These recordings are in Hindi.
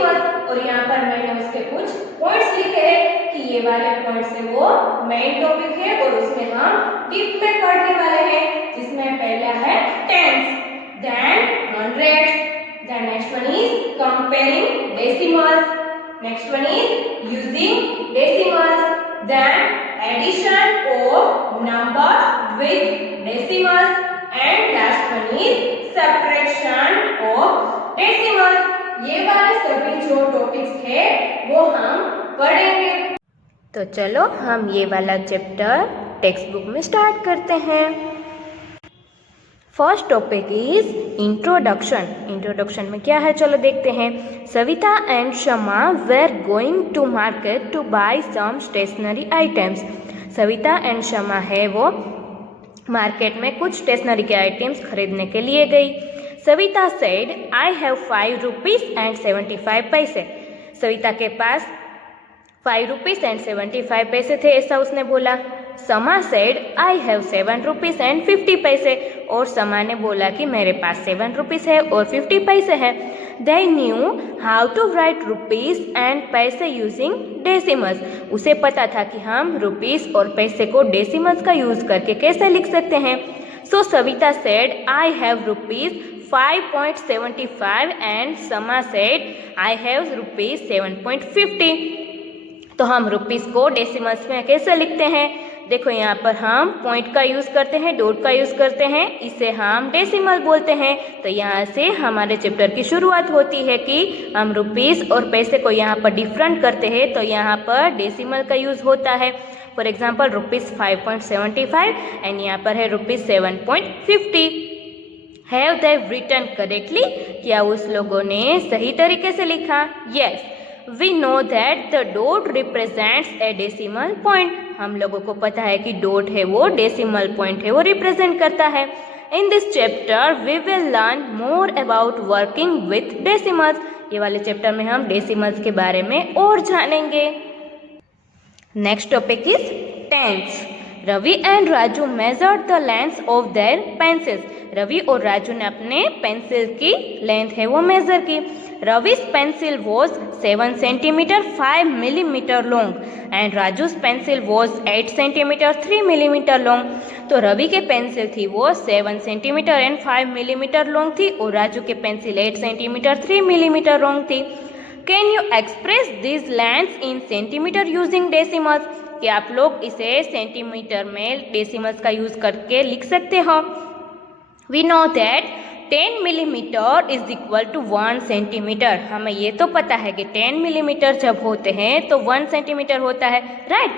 डेसिमल्स। और यहाँ पर मैंने उसके कुछ पॉइंट्स लिखे हैं कि ये वाले पॉइंट्स है वो मेन टॉपिक है और उसमें हम डीप में पढ़ने वाले हैं, जिसमें पहला है tens, then hundreds, then next one is comparing decimals, next one is using decimals, then addition of numbers with decimals, and last one is subtraction of decimals। ये वाले सभी जो टॉपिक्स है वो हम पढ़ेंगे। तो चलो हम ये वाला चैप्टर टेक्स्ट बुक में स्टार्ट करते हैं। First topic is introduction. Introduction में क्या है चलो देखते हैं। Savita and Shama were going to market to buy some stationery items. Savita and Shama है वो मार्केट में कुछ स्टेशनरी के आइटम्स खरीदने के लिए गई। Savita said I have 5 rupees and 75 पैसे। सविता के पास 5 रुपीज एंड 75 पैसे थे, ऐसा उसने बोला। समा said I have 7 rupees and 50 पैसे। और समा ने बोला कि मेरे पास 7 रुपीज है और 50 पैसे है। They knew how to write rupees and पैसे यूजिंग डेसिमल्स। उसे पता था कि हम रुपीज और पैसे को डेसिमल्स का यूज करके कैसे लिख सकते हैं। So Savita said I have rupees 5.75 and Shama said I have rupees 7.50। तो हम रुपीज को डेसिमल्स में कैसे लिखते हैं? देखो यहाँ पर हम पॉइंट का यूज करते हैं, डॉट का यूज करते हैं, इसे हम डेसिमल बोलते हैं। तो यहाँ से हमारे चैप्टर की शुरुआत होती है कि हम रुपीज और पैसे को यहाँ पर डिफरेंट करते हैं, तो यहाँ पर डेसिमल का यूज होता है। फॉर एग्जाम्पल रुपीज 5.75 एंड यहाँ पर है rupees 7.50। Have they written correctly? क्या उस लोगों ने सही तरीके से लिखा? Yes, we know that the dot represents a decimal point. हम लोगों को पता है कि डॉट है वो डेसिमल पॉइंट है वो रिप्रेजेंट करता है। In this chapter we will learn more about working with decimals. ये वाले चैप्टर में हम डेसिमल्स के बारे में और जानेंगे। Next topic is tens. Ravi and Raju measured the length of their pencils. Ravi और राजू ने अपने पेंसिल की लेंथ है वो मेजर की। रवि's pencil was 7 centimeter 5 millimeter long and Raju's pencil was 8 centimeter 3 millimeter long। तो रवि के पेंसिल थी वो 7 सेंटीमीटर एंड 5 मिलीमीटर लॉन्ग थी और राजू के पेंसिल 8 सेंटीमीटर 3 मिलीमीटर लॉन्ग थी। Can you express this length in centimetre using decimals? कि आप लोग इसे सेंटीमीटर में डेसिमल्स का यूज करके लिख सकते हो। We know that 10 millimetre is equal to 1 centimetre. हमें ये तो पता है कि 10 मिलीमीटर जब होते हैं तो 1 सेंटीमीटर होता है, right?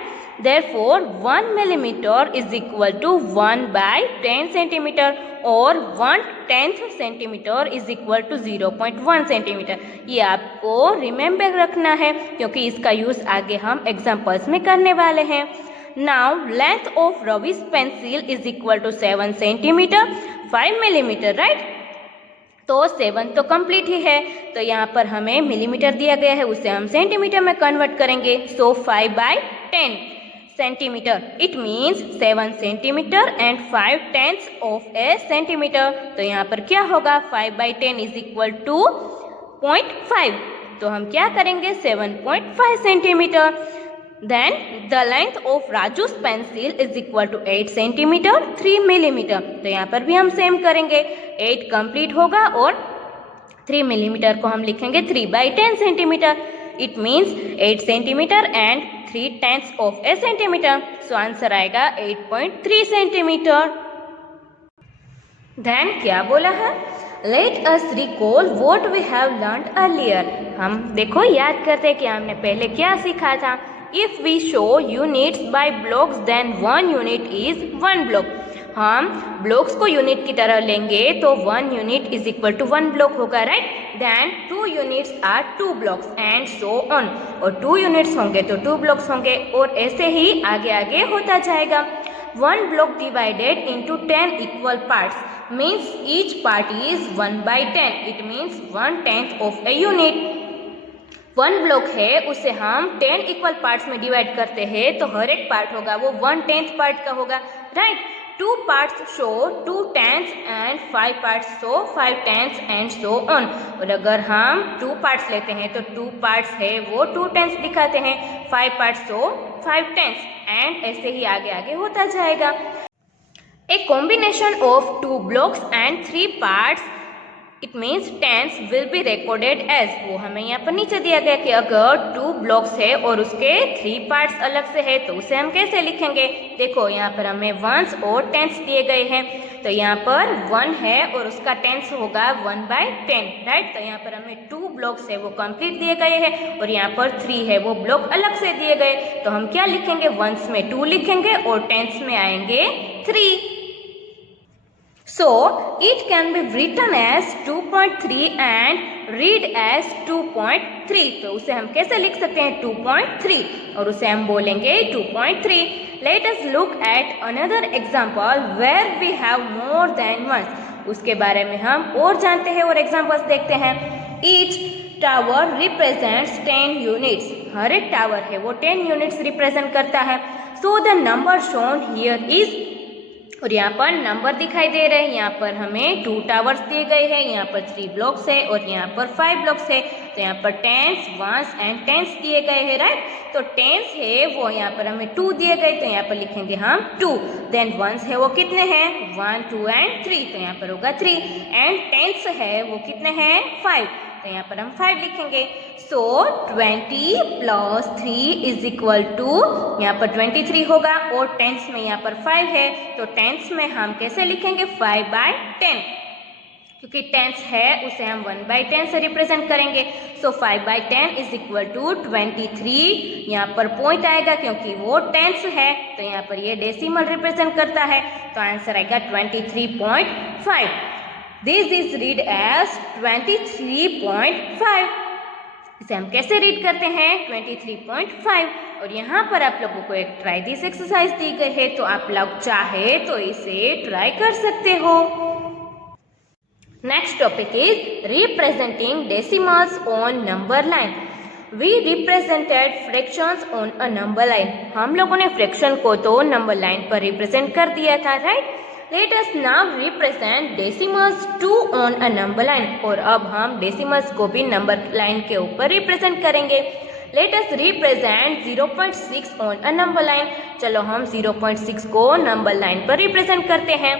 Therefore 1 millimetre is equal to 1/10 centimetre और 1/10 centimetre is equal to 0.1 centimetre. ये आपको रिमेम्बर रखना है क्योंकि इसका यूज आगे हम एग्जाम्पल्स में करने वाले हैं। Now length of Ravi's pencil is equal to 7 centimetres 5 millimetres, right? तो 7 तो कंप्लीट ही है, तो यहाँ पर हमें मिलीमीटर दिया गया है, उसे हम सेंटीमीटर में कन्वर्ट करेंगे। सो 5/10 centimetre, it means 7 centimetre and 5/10 of a centimetre. तो यहाँ पर क्या होगा? 5/10 इज इक्वल टू 0.5। तो हम क्या करेंगे? 7.5 centimetre. Then the length of Raju's pencil is equal to 8 centimetre 3 millimetre. तो यहाँ पर भी हम सेम करेंगे, 8 कंप्लीट होगा और 3 मिलीमीटर को हम लिखेंगे 3/10 centimetre. It means 8 centimetre and 3/10 of a centimetre. So answer आएगा 8.3 सेंटीमीटर। देन क्या बोला है? Let us recall what we have learned earlier. हम देखो याद करते हैं कि हमने पहले क्या सीखा था। If we show units by blocks then 1 unit is 1 block। हम ब्लॉक्स को यूनिट की तरह लेंगे तो 1 unit is equal to 1 block होगा, right? Then 2 units are 2 blocks and so on. और 2 यूनिट्स होंगे तो 2 ब्लॉक्स होंगे और ऐसे ही आगे आगे होता जाएगा। 1 block divided into 10 equal parts means each part is 1/10। It means 1/10 of a unit। 1 block है उसे हम 10 इक्वल पार्ट्स में डिवाइड करते हैं तो हर एक पार्ट होगा वो 1/10 पार्ट का होगा, right? 2 parts show 2 tens and 5 parts show 5 tens and so on। और अगर हम 2 parts लेते हैं तो 2 parts है वो 2 tens दिखाते हैं, 5 parts show 5 tens एंड ऐसे ही आगे आगे होता जाएगा। A combination of 2 blocks and 3 parts, it means tens will be recorded as, वो हमें यहाँ पर नीचे दिया गया कि अगर 2 ब्लॉक्स है और उसके 3 पार्ट्स अलग से है तो उसे हम कैसे लिखेंगे। देखो यहाँ पर हमें वंस और टेंस दिए गए हैं, तो यहाँ पर 1 है और उसका टेंस होगा 1/10, राइट। तो यहाँ पर हमें 2 ब्लॉक्स है वो कंप्लीट दिए गए हैं और यहाँ पर 3 है वो ब्लॉक अलग से दिए गए, तो हम क्या लिखेंगे, वंस में 2 लिखेंगे और टेंस में आएंगे 3। So it can be written as 2.3 and read as 2.3। तो उसे हम कैसे लिख सकते हैं 2.3 और उसे हम बोलेंगे 2.3। Let us look at another example where we have more than one। उसके बारे में हम और जानते हैं और एग्जाम्पल्स देखते हैं। Each tower represents 10 units। हर एक टावर है वो 10 यूनिट्स रिप्रेजेंट करता है। So the number shown here is, और यहाँ पर नंबर दिखाई दे रहे हैं, यहाँ पर हमें 2 टावर्स दिए गए हैं, यहाँ पर 3 ब्लॉक्स है और यहाँ पर 5 ब्लॉक्स है, तो यहाँ पर टेंस, वंस एंड टेंस दिए गए हैं, राइट। तो टेंस है वो यहाँ पर हमें 2 दिए गए, तो यहाँ पर लिखेंगे हम 2। देन वंस है वो कितने हैं, 1, 2 एंड 3, तो यहाँ पर होगा 3। एंड टेंस है वो कितने हैं, 5, तो यहाँ पर हम 5 लिखेंगे। सो 20 प्लस 3 इज इक्वल टू, यहाँ पर 23 होगा और टेंस में यहाँ पर 5 है, तो टेंस में हम कैसे लिखेंगे 5/10, क्योंकि टेंस है उसे हम 1/10 से रिप्रेजेंट करेंगे। सो 5/10 इज इक्वल टू 23, यहाँ पर पॉइंट आएगा क्योंकि वो टेंस है, तो यहाँ पर ये डेसिमल रिप्रेजेंट करता है, तो आंसर आएगा 23.5। This is read as 23.5। इसे हम कैसे रीड करते हैं 23.5। और यहाँ पर आप लोगों को एक ट्राई दिस एक्सरसाइज दी गई है, तो आप लोग चाहे तो इसे ट्राई कर सकते हो। Next topic is representing decimals on number line. We represented fractions on a number line. हम लोगों ने फ्रैक्शन को तो नंबर लाइन पर रिप्रेजेंट कर दिया था, right. Let us now represent decimals too on a number line। और अब हम डेसिमल्स को भी नंबर लाइन के ऊपर रिप्रेजेंट करेंगे। Let us represent 0.6 on a number line। चलो हम 0.6 को नंबर लाइन पर रिप्रेजेंट करते हैं।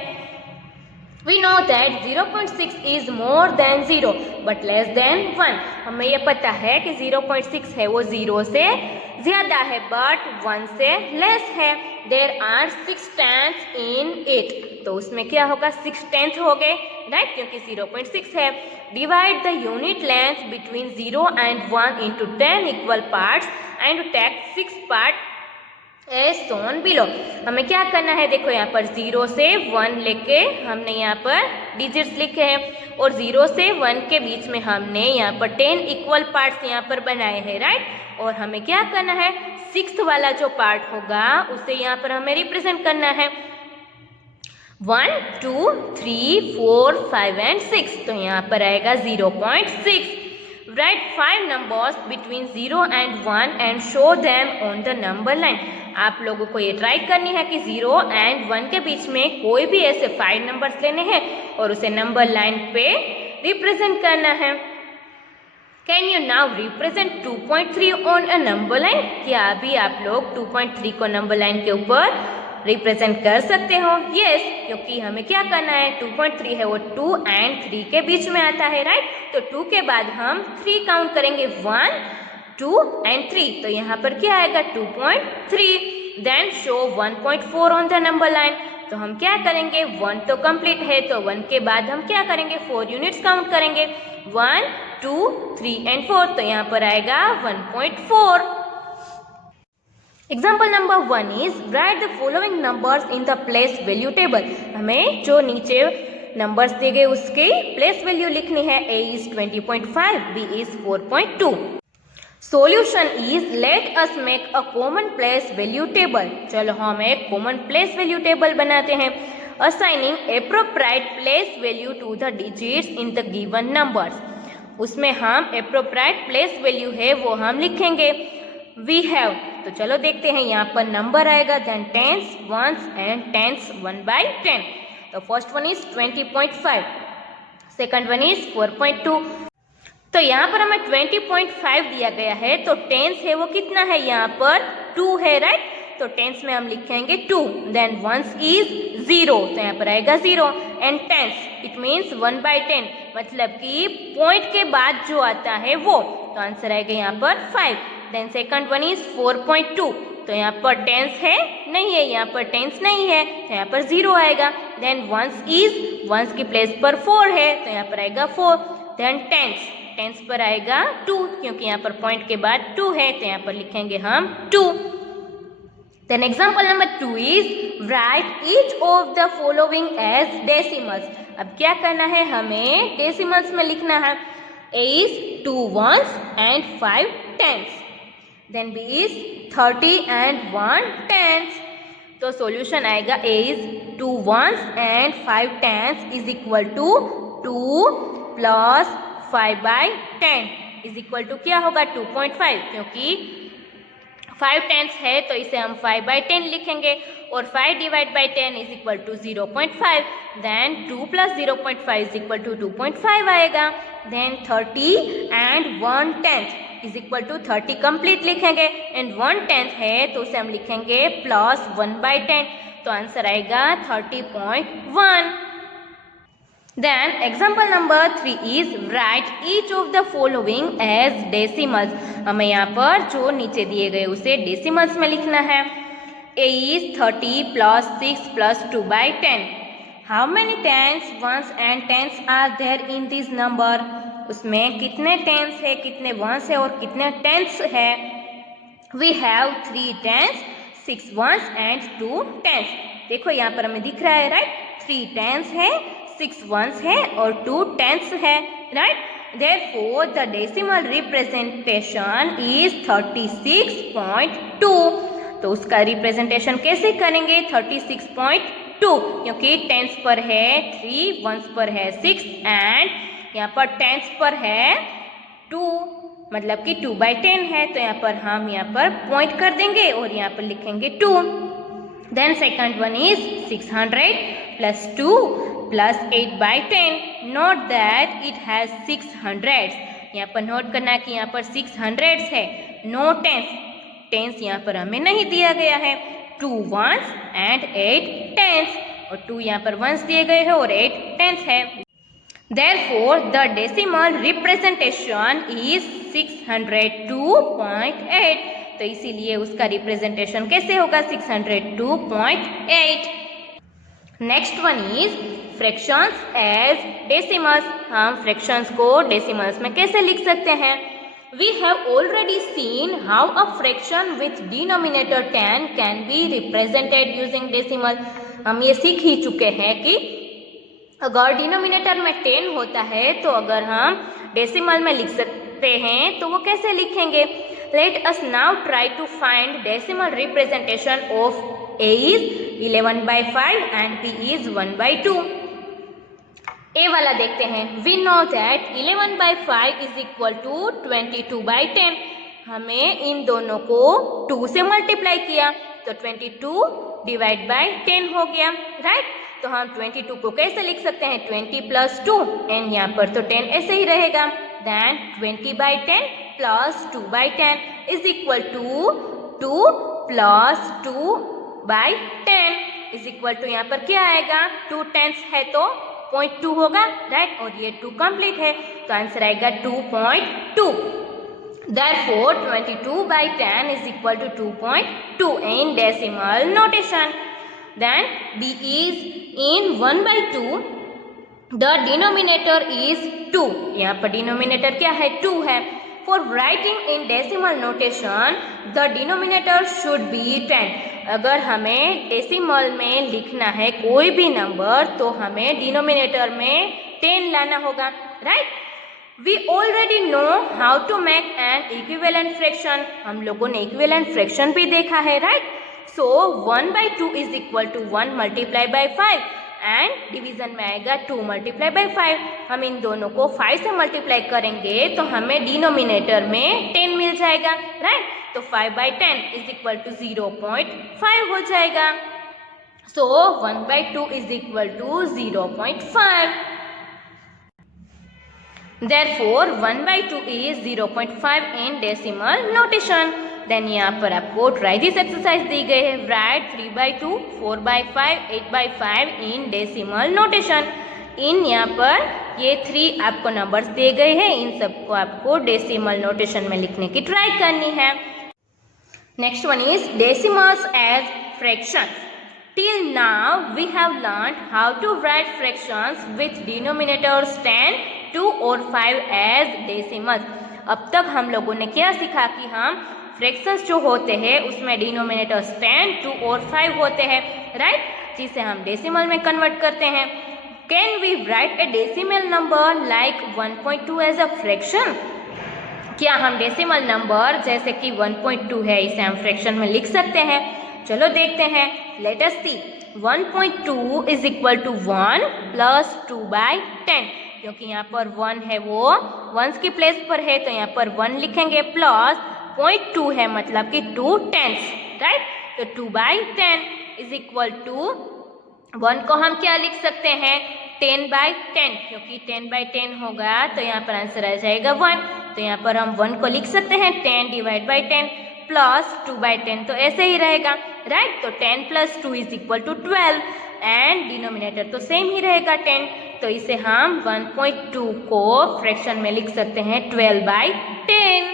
We know that 0.6 is more than 0 but less than 1। हमें यह पता है कि 0.6 है वो 0 से ज्यादा है बट 1 से लेस है। There are 6 tenths in it। तो उसमें क्या होगा 6 tenths हो गए, राइट, क्योंकि 0.6 है। Divide the unit length between 0 and 1 into 10 equal parts and take 6 parts as shown below। हमें क्या करना है, देखो यहाँ पर 0 से 1 लेके हमने यहाँ पर डिजिट्स लिखे हैं और 0 से 1 के बीच में हमने यहाँ पर 10 इक्वल पार्ट्स यहाँ पर बनाए हैं, राइट। और हमें क्या करना है 6th वाला जो पार्ट होगा उसे यहाँ पर हमें रिप्रेजेंट करना है 1, 2, 3, 4, 5 एंड 6। तो यहाँ पर आएगा 0.6। Write 5 numbers between 0 and 1 and show them on the number line। आप लोगों को ये ट्राई करनी है कि 0 and 1 के बीच में कोई भी ऐसे 5 नंबर्स लेने हैं और उसे नंबर लाइन पे रिप्रेजेंट करना है। Can you now represent 2.3 on a number line. क्या अभी आप लोग 2.3 को नंबर लाइन के ऊपर रिप्रेजेंट कर सकते हो। यस, क्योंकि हमें क्या करना है 2.3 है वो 2 and 3 के बीच में आता है, राइट। तो 2 के बाद हम 3 काउंट करेंगे 1, 2 and 3। तो यहाँ पर क्या आएगा 2.3। Then show 1.4 on the number line. तो हम क्या करेंगे 1 तो कंप्लीट है, तो 1 के बाद हम क्या करेंगे 4 यूनिट्स काउंट करेंगे 1, 2, 3 and 4। तो यहाँ पर आएगा 1.4। Example number 1 is write the following numbers in the place value table. हमें जो नीचे नंबर्स दिए गए उसके प्लेस वैल्यू लिखनी है। A is 20.5, B is 4.2। Solution is let us make a common place value table. चलो हम एक कॉमन प्लेस वैल्यू टेबल बनाते हैं। Assigning appropriate place value to the digits in the given numbers. उसमें हम एप्रोप्राइट प्लेस वैल्यू है वो हम लिखेंगे। We have. तो चलो देखते हैं, यहाँ पर नंबर आएगा, then tens, ones and tens 1/10। तो first one is 20.5, second one is 4.2। तो यहाँ पर हमें 20.5 दिया गया है, तो टेंस है वो कितना है, यहाँ पर 2 है, राइट। तो टेंस में हम लिखेंगे 2, देन वंस इज 0, तो यहाँ पर आएगा 0, एंड टेंस इट मीन्स 1/10, मतलब कि पॉइंट के बाद जो आता है वो, तो आंसर आएगा यहाँ पर 5। देन सेकंड वन इज 4.2, तो यहाँ पर टेंस है नहीं है, यहाँ पर टेंस नहीं है, तो यहाँ पर 0 आएगा। देन वंस इज, वंस की प्लेस पर 4 है, तो यहाँ पर आएगा 4। देन टेंस, टेंस पर आएगा 2, क्योंकि यहाँ पर पॉइंट के बाद 2 है, तो यहाँ पर लिखेंगे हम 2। Then example number 2 is write each of the following as decimals. अब क्या करना है, हमें डेसिमल्स में लिखना है। A is 2 ones and 5 tens. Then B is 30 and 1 tens. तो सॉल्यूशन आएगा A is 2 ones and 5 tens is equal to 2 plus 5/10 is equal to क्या होगा 2.5, क्योंकि 5 टेंस है तो इसे हम 5/10 लिखेंगे, और 5 divide by 10 is equal to 0.5। Then 2 plus 0.5 is equal to 2.5 आएगा। Then 30 and 1/10 is equal to 30 complete लिखेंगे, एंड 1/10 है तो उसे हम लिखेंगे प्लस 1/10, तो आंसर आएगा 30.1। Then example number 3 is write each of the following as decimals. हमें यहाँ पर जो नीचे दिए गए उसे डेसिमल्स में लिखना है। A is 30 plus 6 plus 2/10. How many tens, ones and tens are there in this number? उसमें कितने टेंस है, कितने वंस है और कितने टेंस है? We have 3 tens, 6 ones and 2 tens. देखो यहाँ पर हमें दिख रहा है, राइट, 3 टेंस है, 6 ones है और 2 tens है, right. Therefore the decimal representation is 36.2। तो उसका रिप्रेजेंटेशन कैसे करेंगे 36.2, क्योंकि टेंस पर है 3, वंस पर है 6 एंड यहाँ पर टेंस पर है 2, मतलब कि 2/10 है, तो यहाँ पर हम यहाँ पर पॉइंट कर देंगे और यहाँ पर लिखेंगे 2। Then second one is 600 plus 2 plus 8/10। Note that it has 6 hundreds। यहाँ पर नोट करना कि यहाँ पर 6 hundreds है, नो टेंस, टेंस यहाँ पर हमें नहीं दिया गया है। 2 ones and 8 tens, और 2 यहाँ पर वंस दिए गए हैं और 8 टेंस है। Therefore the decimal representation is 602.8। तो इसीलिए उसका रिप्रेजेंटेशन कैसे होगा 602.8। Next one is fractions as decimals. हम फ्रैक्शंस को डेसिमल्स में कैसे लिख सकते हैं? We have already seen how a fraction with denominator 10 can be represented using decimal। हम ये सीख ही चुके हैं कि अगर डिनोमिनेटर में 10 होता है तो अगर हम डेसिमल में लिख सकते हैं तो वो कैसे लिखेंगे? Let us now try to find decimal representation of A is 11/5 and B is 1/2। ए वाला देखते हैं। We know that 11/5 is equal to 22/10। हमें इन दोनों को 2 से मल्टीप्लाई किया तो 22 डिवाइड बाई 10 हो गया, राइट। तो हम 22 को कैसे लिख सकते हैं 20 प्लस 2, एंड यहाँ पर तो 10 ऐसे ही रहेगा। Then 20/10 plus 2/10 is equal to 2 plus 2/10 is equal to यहाँ पर क्या आएगा 2 टेंस है तो 0.2 होगा, राइट, और ये 2 कंप्लीट है तो आंसर आएगा 2.2। Therefore 22/10 is equal to 2.2 in decimal notation। Then B is in 1/2, the denominator is 2। यहाँ पर डिनोमिनेटर क्या है 2 है। For writing in decimal notation the denominator should be 10। अगर हमें डेसिमल में लिखना है कोई भी नंबर तो हमें डिनोमिनेटर में 10 लाना होगा, right. We already know how to make an equivalent fraction। हम लोगों ने इक्विवेलेंट फ्रैक्शन भी देखा है, right. So 1/2 is equal to 1 multiply by 5 and division में आएगा 2 multiply by 5। हम इन दोनों को 5 से मल्टीप्लाई करेंगे तो हमें डिनोमिनेटर में 10 मिल जाएगा, राइट। तो 5/10 इज इक्वल टू 0.5 हो जाएगा। So 1/2 is equal to 0.5। Therefore 1/2 is 0.5 in decimal notation। Then यहाँ पर आपको ट्राई दिस एक्सरसाइज दी गई है। Write 3/2, 4/5, 8/5 in decimal notation. इन यहाँ पर ये 3 आपको नंबर्स दिए गए हैं, इन सबको आपको डेसिमल नोटेशन में लिखने की ट्राई करनी है। Next one is decimals as fractions. Till now we have learned how to write fractions with denominators 10, 2 और 5 as decimals। अब तक हम लोगों ने क्या सीखा कि हम फ्रैक्शंस जो होते हैं उसमें डिनोमिनेटर्स 10, 2 और 5 होते हैं, राइट, जिसे हम डेसिमल में कन्वर्ट करते हैं। Can we write a decimal number like 1.2 as a fraction? क्या हम डेसिमल नंबर जैसे कि 1.2 है इसे हम फ्रैक्शन में लिख सकते हैं? चलो देखते हैं। Let us see. 1.2 is equal to 1 plus 2/10, क्योंकि यहाँ पर 1 है वो वंस की प्लेस पर है तो यहाँ पर 1 लिखेंगे, प्लस 0.2 है मतलब कि 2 टेंस, राइट। तो 2/10 इज इक्वल टू 1 को हम क्या लिख सकते हैं? 10/10, क्योंकि 10/10 होगा तो यहाँ पर आंसर आ जाएगा 1। तो यहाँ पर हम 1 को लिख सकते हैं 10 डिवाइड बाई 10 प्लस 2/10, तो ऐसे ही रहेगा, राइट। तो 10 plus 2 is equal to 12 and denominator तो सेम ही रहेगा 10, तो इसे हम 1.2 को फ्रैक्शन में लिख सकते हैं 12/10।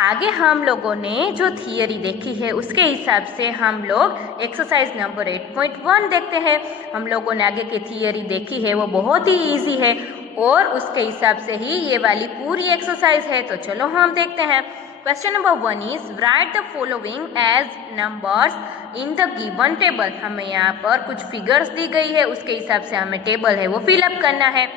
आगे हम लोगों ने जो थियरी देखी है उसके हिसाब से हम लोग एक्सरसाइज नंबर 8.1 देखते हैं। हम लोगों ने आगे की थियरी देखी है वो बहुत ही इजी है और उसके हिसाब से ही ये वाली पूरी एक्सरसाइज है, तो चलो हम देखते हैं। Question number 1 is write the following as numbers in the given table. हमें यहाँ पर कुछ फिगर्स दी गई है, उसके हिसाब से हमें टेबल है वो फिलअप करना है।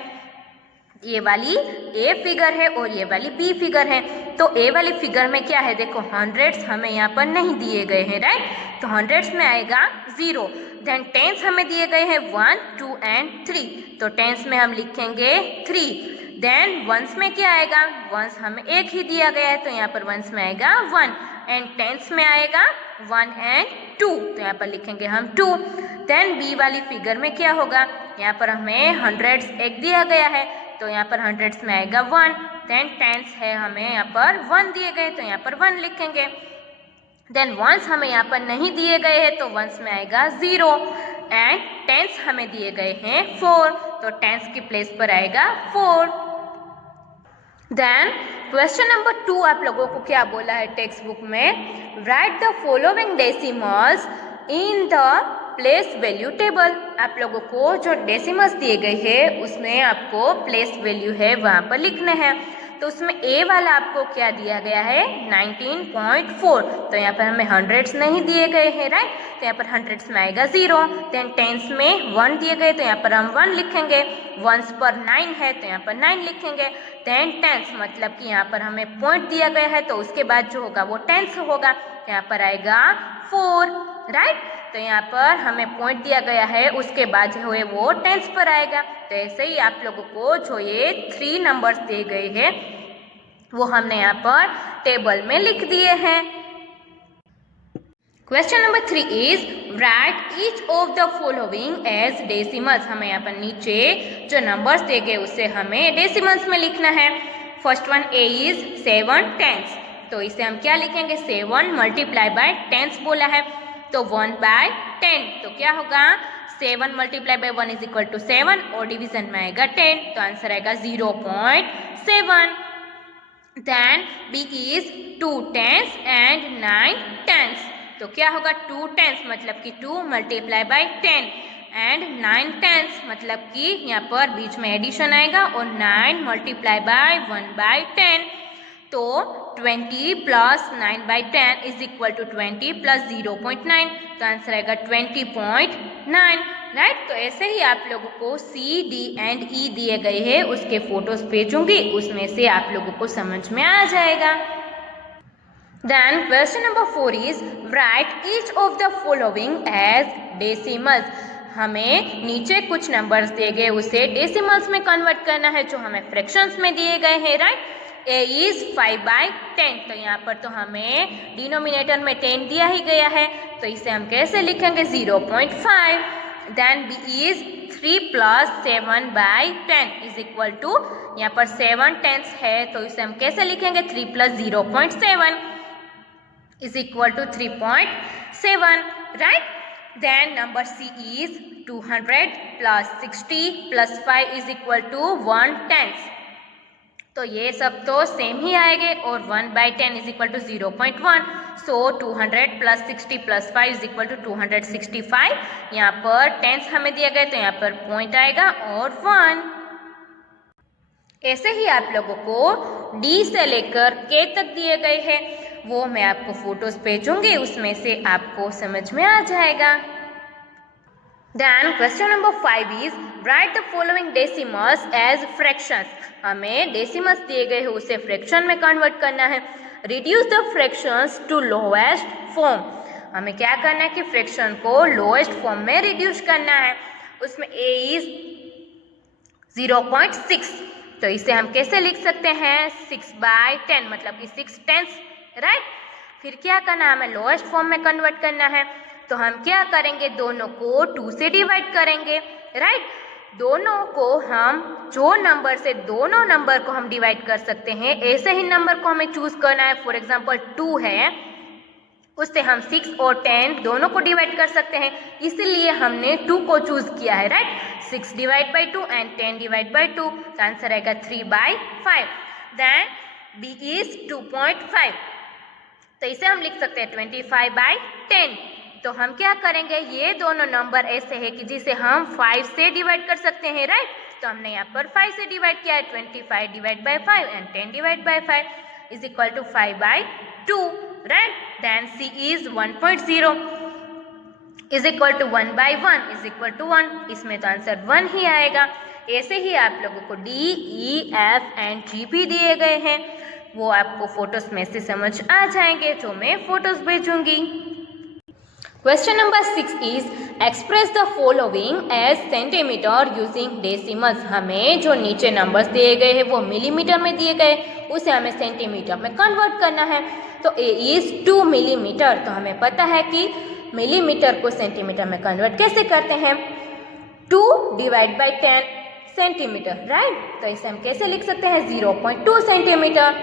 ये वाली ए फिगर है और ये वाली बी फिगर है। तो ए वाली फिगर में क्या है, देखो हंड्रेड्स हमें यहाँ पर नहीं दिए गए हैं, राइट। तो हंड्रेड्स में आएगा 0। देन टेंस हमें दिए गए हैं 1, 2 एंड 3, तो टेंस में हम लिखेंगे 3। देन वंस में क्या आएगा, वंस हमें एक ही दिया गया है तो यहाँ पर वंस में आएगा 1 एंड टेंस में आएगा 1 एंड 2, तो यहाँ पर लिखेंगे हम 2। देन बी वाली फिगर में क्या होगा, यहाँ पर हमें हंड्रेड्स एक दिया गया है तो यहाँ पर हंड्रेड्स में आएगा 1। देन टेंस है हमें यहाँ पर 1 दिए गए तो यहाँ पर 1 लिखेंगे। देन वंस हमें यहाँ पर नहीं दिए गए हैं तो वंस में आएगा 0 एंड टेंस हमें दिए गए हैं 4, तो टेंस की प्लेस पर आएगा 4। देन क्वेश्चन नंबर 2 आप लोगों को क्या बोला है टेक्स्ट बुक में, right the following decimals in the place value table. आप लोगों को जो डेसिमल्स दिए गए हैं उसमें आपको प्लेस वैल्यू है वहाँ पर लिखने हैं। तो उसमें ए वाला आपको क्या दिया गया है 19.4, तो यहाँ पर हमें हंड्रेड्स नहीं दिए गए हैं, राइट। तो यहाँ पर हंड्रेड्स में आएगा 0। देन टेंस में 1 दिए गए तो यहाँ पर हम 1 लिखेंगे, वंस पर 9 है तो यहाँ पर 9 लिखेंगे। देन टेंस मतलब कि यहाँ पर हमें पॉइंट दिया गया है तो उसके बाद जो होगा वो टेंस होगा, यहाँ पर आएगा 4, राइट। तो यहाँ पर हमें पॉइंट दिया गया है उसके बाद जो है वो टेंस पर आएगा। तो ऐसे ही आप लोगों को जो ये 3 नंबर्स दिए गए हैं वो हमने यहाँ पर टेबल में लिख दिए हैं। Question number 3 is write each of the following as decimals. हमें यहाँ पर नीचे जो नंबर्स दिए गए उसे हमें डेसिमल्स में लिखना है। First one A is 7 tens, तो इसे हम क्या लिखेंगे 7 मल्टीप्लाई बाय टेंस बोला है तो 1/10, तो क्या होगा 7 multiply by 1 is equal to 7 और डिवीजन में आएगा 10, तो आंसर आएगा 0.7। Then B is 2 tens and 9 tens, तो क्या होगा 2 टेंस मतलब कि 2 मल्टीप्लाई बाय 10 एंड 9 टेंस मतलब कि यहाँ पर बीच में एडिशन आएगा और 9 मल्टीप्लाई बाय 1/10, तो 20 plus 9/10 is equal to 20 plus 0.9, तो आंसर आएगा 20.9, राइट। तो ऐसे ही आप लोगों को सी, डी एंड ई दिए गए हैं, उसके फोटोज भेजूंगी, उसमें से आप लोगों को समझ में आ जाएगा। Then question number 4 is write each of the following as decimals. हमें नीचे कुछ नंबर्स दिए गए उसे डेसिमल्स में कन्वर्ट करना है जो हमें फ्रैक्शंस में दिए गए हैं, राइट। a is 5/10, तो यहाँ पर तो हमें डिनोमिनेटर में 10 दिया ही गया है, तो इसे हम कैसे लिखेंगे 0.5. Then b is 3 + 7/10 is equal to, यहाँ पर 7 टेंस है तो इसे हम कैसे लिखेंगे 3 + 0.7 is equal to 3.7, right. Then number c is 200 + 60 + 5 is equal to 1/10. तो ये सब तो सेम ही आएंगे और 1/10 is equal to 0.1. So 200 + 60 + 5 is equal to 265. यहाँ पर टेंस हमें दिया गया तो यहाँ पर पॉइंट आएगा और 1. ऐसे ही आप लोगों को डी से लेकर के तक दिए गए हैं, वो मैं आपको फोटोज भेजूंगी, उसमें से आपको समझ में आ जाएगा. Then question number 5 is write the following decimals as fractions. हमें डेसिमल्स दिए गए हैं उसे फ्रैक्शन में कन्वर्ट करना है. Reduce the fractions to lowest form. हमें क्या करना है कि फ्रैक्शन को लोएस्ट फॉर्म में रिड्यूस करना है. उसमें a is 0.6, तो इसे हम कैसे लिख सकते हैं 6/10, मतलब कि 6 टेंस, राइट. फिर क्या करना है, हमें लोएस्ट फॉर्म में कन्वर्ट करना है, तो हम क्या करेंगे दोनों को 2 से डिवाइड करेंगे, राइट. दोनों को हम जो नंबर से दोनों नंबर को हम डिवाइड कर सकते हैं ऐसे ही नंबर को हमें चूज करना है. फॉर एग्जांपल 2 है, उससे हम 6 और 10 दोनों को डिवाइड कर सकते हैं, इसलिए हमने 2 को चूज किया है, राइट. 6 / 2 एंड 10 / 2, तो आंसर आएगा 3/5. देन b is 2.5, तो इसे हम लिख सकते हैं 25/10. तो हम क्या करेंगे, ये दोनों नंबर ऐसे है कि जिसे हम 5 से डिवाइड कर सकते हैं, राइट. तो हमने यहाँ पर 5 से डिवाइड किया है, 25 / 5 and 10 / 5 is equal to 5/2, right. Then c is 1.0 is equal to 1/1 is equal to 1. इसमें तो आंसर 1 ही आएगा. ऐसे ही आप लोगों को D, E, F and G भी दिए गए हैं, वो आपको फोटोज में से समझ आ जाएंगे, जो मैं फोटोज भेजूंगी. Question number 6 is express the following as centimeter using decimals. हमें जो नीचे नंबर्स दिए गए हैं वो मिलीमीटर में दिए गए, उसे हमें सेंटीमीटर में कन्वर्ट करना है. तो a is 2 मिलीमीटर, तो हमें पता है कि मिलीमीटर को सेंटीमीटर में कन्वर्ट कैसे करते हैं, 2 / 10 सेंटीमीटर, राइट. तो इसे हम कैसे लिख सकते हैं 0.2 सेंटीमीटर.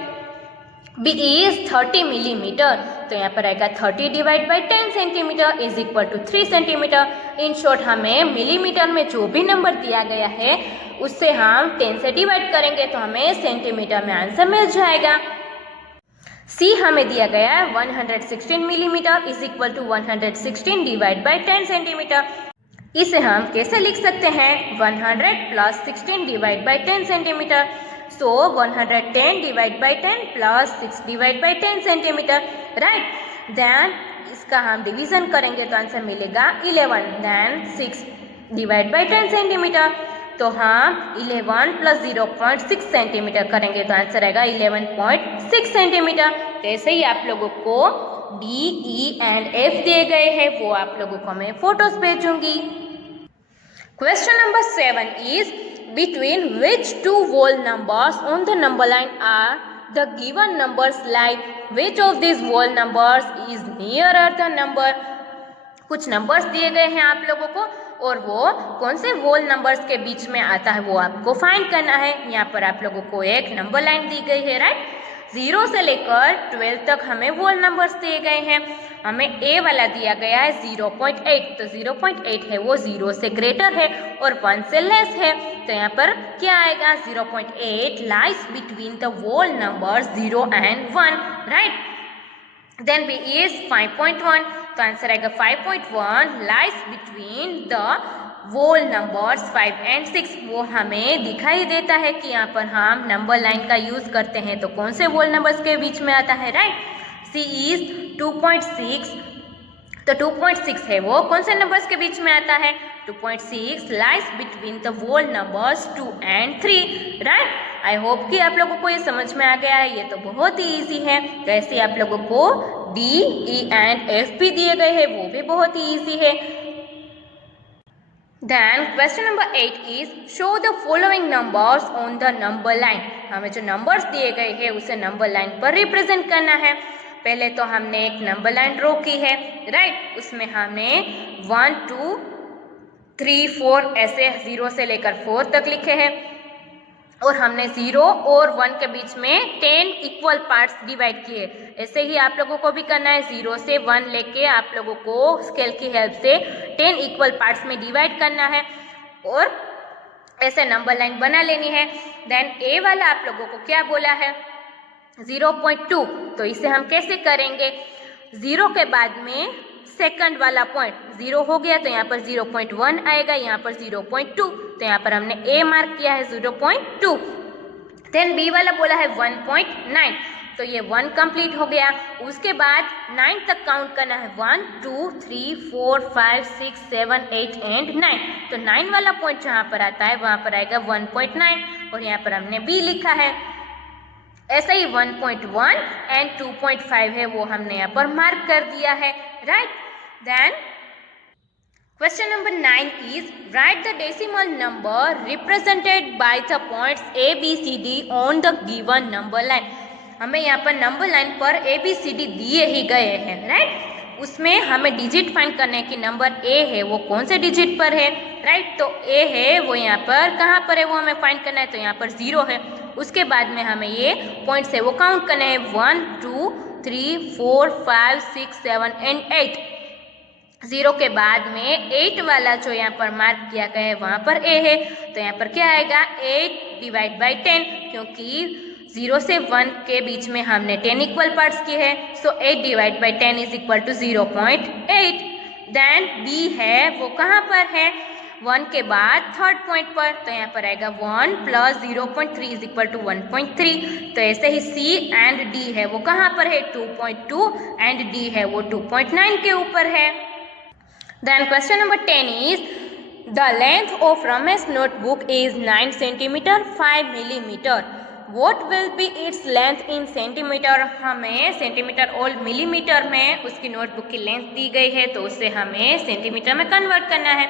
b is 30 मिलीमीटर, तो यहाँ पर आएगा 30 / 10 centimetre is equal to 3 centimetre. In short हमें मिलीमीटर में जो भी नंबर दिया गया है उससे हम 10 से डिवाइड करेंगे तो हमें सेंटीमीटर में आंसर मिल जाएगा. c हमें दिया गया है 116 millimetre is equal to 116 / 10 centimetre. इसे हम कैसे लिख सकते हैं 100 + 16 / 10 centimetre. So 110 / 10 plus 6 / 10 centimetre, right. Then इसका हम डिवीजन करेंगे तो आंसर मिलेगा 11. देन 6 / 10 सेंटीमीटर, तो हम 11 + 0.6 सेंटीमीटर करेंगे तो आंसर आएगा 11.6 सेंटीमीटर. तो ऐसे ही आप लोगों को D, E एंड F दिए गए हैं, वो आप लोगों को मैं फोटोज भेजूंगी. Question number 7 is between which two whole numbers on the number line are the given numbers, like which of these whole numbers is nearer the number. कुछ नंबर्स दिए गए हैं आप लोगों को और वो कौन से whole numbers के बीच में आता है वो आपको फाइंड करना है. यहाँ पर आप लोगों को एक नंबर लाइन दी गई है, राइट. 0 से लेकर 12 तक हमें whole numbers दिए गए हैं. हमें a वाला दिया गया है 0.8, तो 0.8 है वो 0 से ग्रेटर है और 1 से लेस है, तो यहाँ पर क्या आएगा 0.8 lies between the whole numbers 0 and 1, right. Then b is 5.1, तो आंसर आएगा 5.1 lies between the whole numbers 5 and 6. वो हमें दिखाई देता है कि यहाँ पर हम नंबर लाइन का यूज करते हैं तो कौन से whole numbers के बीच में आता है, राइट. c is 2.6, तो 2.6 है वो कौन से नंबर्स के बीच में आता है 2.6 lies between the whole numbers 2 and 3, right. I hope कि आप लोगों को ये समझ में आ गया है, ये तो बहुत ही ईजी है. तो ऐसे आप लोगों को D, E एंड F भी दिए गए हैं, वो भी बहुत ही ईजी है. Then question number 8 is show the following numbers on the number line. हमें जो नंबर्स दिए गए हैं उसे नंबर लाइन पर रिप्रेजेंट करना है। पहले तो हमने एक नंबर लाइन ड्रॉ की है, राइट। उसमें हमने 1 2 3 4 ऐसे 0 से लेकर 4 तक लिखे हैं और हमने 0 और 1 के बीच में 10 इक्वल पार्ट्स डिवाइड किए। ऐसे ही आप लोगों को भी करना है, 0 से 1 लेके आप लोगों को स्केल की हेल्प से 10 इक्वल पार्ट्स में डिवाइड करना है और ऐसे नंबर लाइन बना लेनी है। देन ए वाला आप लोगों को क्या बोला है 0.2, तो इसे हम कैसे करेंगे, 0 के बाद में सेकंड वाला पॉइंट 0 हो गया तो यहाँ पर 0.1 आएगा, यहाँ पर 0.2, तो यहाँ पर हमने ए मार्क किया है 0.2। देन बी वाला बोला है 1.9, तो ये 1 कंप्लीट हो गया। उसके बाद 9 तक काउंट करना है, 1 2 3 4 5 6 7 8 एंड 9, तो 9 वाला पॉइंट जहाँ पर आता है वहाँ पर आएगा 1.9 और यहाँ पर हमने बी लिखा है। ऐसे ही 1.1 एंड 2.5 है वो हमने यहाँ पर मार्क कर दिया है, right. Then question number 9 is write the decimal number represented by the points A B C D on the given number line. हमें यहाँ पर नंबर लाइन पर ए बी सी डी दिए ही गए हैं, राइट। उसमें हमें डिजिट फाइंड करना है कि नंबर ए है वो कौन से डिजिट पर है, राइट। तो ए है वो यहाँ पर कहाँ पर है वो हमें फाइंड करना है, तो यहाँ पर 0 है। उसके बाद में हमें ये पॉइंट्स है वो काउंट करना है, 1 2 3 4 5 6 7 एंड 8। 0 के बाद में 8 वाला जो यहाँ पर मार्क किया गया है वहाँ पर ए है, तो यहाँ पर क्या आएगा 8 डिवाइड बाई 10, क्योंकि 0 से 1 के बीच में हमने 10 इक्वल पार्ट्स किए हैं, so 8 divide by 10 is equal to 0.8। Then B है वो कहाँ पर है, 1 के बाद थर्ड पॉइंट पर, तो यहाँ पर आएगा 1 प्लस 0.3 इज इक्वल टू 1.3। तो ऐसे ही सी एंड डी है वो कहाँ पर है 2.2 एंड डी है वो 2.9 के ऊपर है। Then question number 10 is the length of Ramesh notebook is 9 centimeter 5 millimeter. What will be its length in centimeter? हमें सेंटीमीटर और मिलीमीटर में उसकी नोटबुक की लेंथ दी गई है, तो उसे हमें सेंटीमीटर में कन्वर्ट करना है।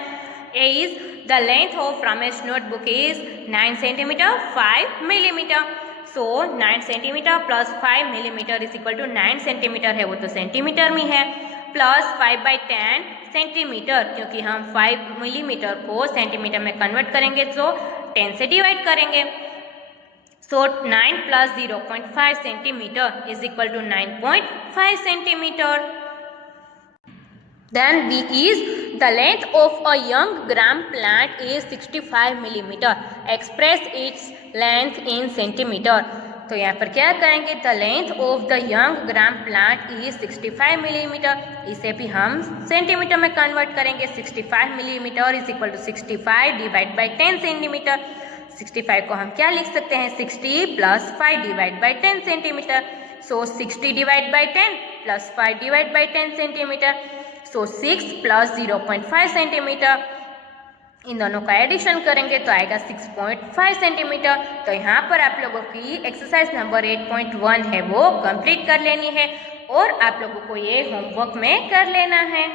A is the length of Ramesh notebook is 9 centimeter 5 millimeter. So 9 centimeter plus 5 millimeter is equal to 9 centimeter है वो तो सेंटीमीटर में है, प्लस 5/10 सेंटीमीटर, क्योंकि हम 5 मिलीमीटर को सेंटीमीटर में कन्वर्ट करेंगे तो 10 से डिवाइड करेंगे। So 9 plus 0.5 centimetre is equal to 9.5 centimetre. Then B is the length of a young gram plant is 65 millimeter. Express its length in centimeter. तो यहाँ पर क्या करेंगे, the length of the young gram plant is 65 millimetres, इसे भी हम सेंटीमीटर में कन्वर्ट करेंगे। 65 millimetres is equal to 65 divide by 10 centimetres. 65 को हम क्या लिख सकते हैं, 60 plus 5 divide by 10 centimetres. So 60 divide by 10 plus 5 divide by 10 centimetres, so 6 plus 0.5 centimetres. इन दोनों का एडिशन करेंगे तो आएगा 6.5 सेंटीमीटर। तो यहाँ पर आप लोगों की एक्सरसाइज नंबर 8.1 है वो कंप्लीट कर लेनी है और आप लोगों को ये होमवर्क में कर लेना है।